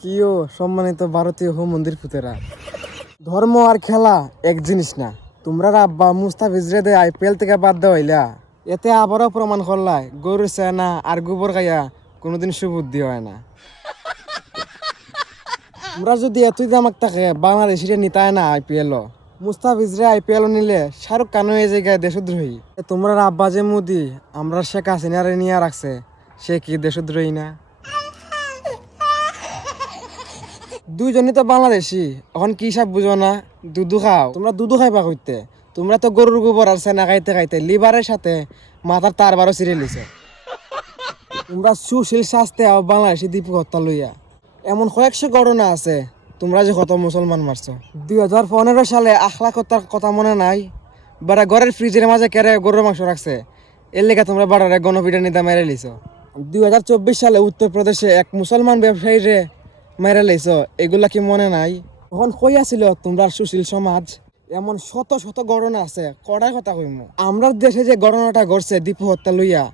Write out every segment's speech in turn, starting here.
কিও সম্মানিত ভারতীয় হোম মন্দির পুতেরা, ধর্ম আর খেলা এক জিনিস না। তোমরা আব্বা মুস্তাফিজরে দে IPL থেকে বাদ দেওয়াইলা, এতে আবারও প্রমাণ করলাই গরু সেনা আর গোবর খাইয়া কোনোদিন সুবুদ্ধি হয় না। তোমরা যদি এতই দামাক থাকে বাংলাদেশিরে নিতায় না IPL, মুস্তাফিজরে IPL নিলে শাহরুখ খান হয়ে জায়গায় দেশদ্রোহী। তোমরা আব্বা যে মোদি আমরা শেখ হাসিনারে নিয়ে রাখছে, সে কি দেশদ্রোহী না? দুইজনই তো বাংলাদেশি, এখন কি সব বুঝো না? দুধু খাও, তোমরা দুধু খাইবা কইতে? তোমরা তো গরুর গোবর আর সেনা খাইতে খাইতে লিভারের সাথে মাথার তার বারো ছিঁড়ে লিছে। তোমরা সুশীল শাস্তে বাংলাদেশি দীপু হত্যা লইয়া এমন কয়েকশো ঘটনা আছে। তোমরা যে কত মুসলমান মারছো 2015 সালে আখলাক হত্যার কথা মনে নাই? বারা ঘরের ফ্রিজের মাঝে কেড়ে গরুর মাংস রাখছে, এর লেগে তোমরা বাড়ারে গণপিটানিতে মেরে লিছো। 2024 সালে উত্তরপ্রদেশে এক মুসলমান ব্যবসায়ীরে মেরে লাইছো, এগুলা কি মনে নাই? তখন কই আছিল তোমরা সুশীল সমাজ? এমন শত শত ঘটনা আছে, কড়াই কথা কইম। আমরা দেশে যে ঘটনাটা ঘটছে দীপু হত্যা লইয়া,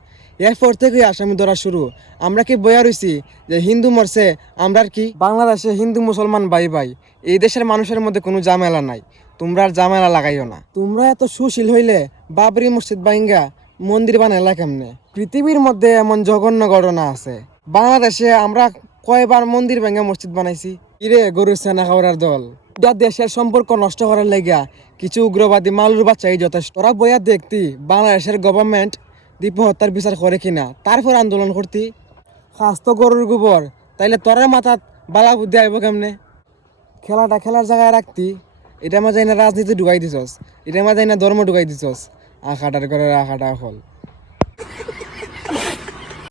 এরপর থেকে আসামি ধরা শুরু। আমরা কি বয়া রইছি যে হিন্দু মরছে? আমরা কি বাংলাদেশে হিন্দু মুসলমান ভাই ভাই, এই দেশের মানুষের মধ্যে কোনো ঝামেলা নাই। তোমরা আর ঝামেলা লাগাইও না। তোমরা এত সুশীল হইলে বাবরি মসজিদ বাইঙ্গা মন্দির বানাইলা কেমনে? পৃথিবীর মধ্যে এমন জঘন্য ঘটনা আছে। বাংলাদেশে আমরা কয়বার মন্দির ভেঙে মসজিদ বানাইছি? কিরে গরুর সেনা খাওয়ার দল, যা দেশের সম্পর্ক নষ্ট করার লাগিয়া কিছু উগ্রবাদী মালুর বাচ্চাই যথেষ্ট। তোরা বইয়া দেখতি বাংলাদেশের গভর্নমেন্ট দীপু হত্যার বিচার করে কিনা, তারপর আন্দোলন করতি। স্বাস্থ্য গরুর গোবর, তাইলে তোরার মাথাত বালা বুদ্ধি আইব কেমনে? খেলাটা খেলার জায়গায় রাখতি, এটা মাঝে না রাজনীতি ঢুকাই দিছস, এটা মাঝে না ধর্ম ঢুকাই দিছস। আখাটার করে আখাটা ফল।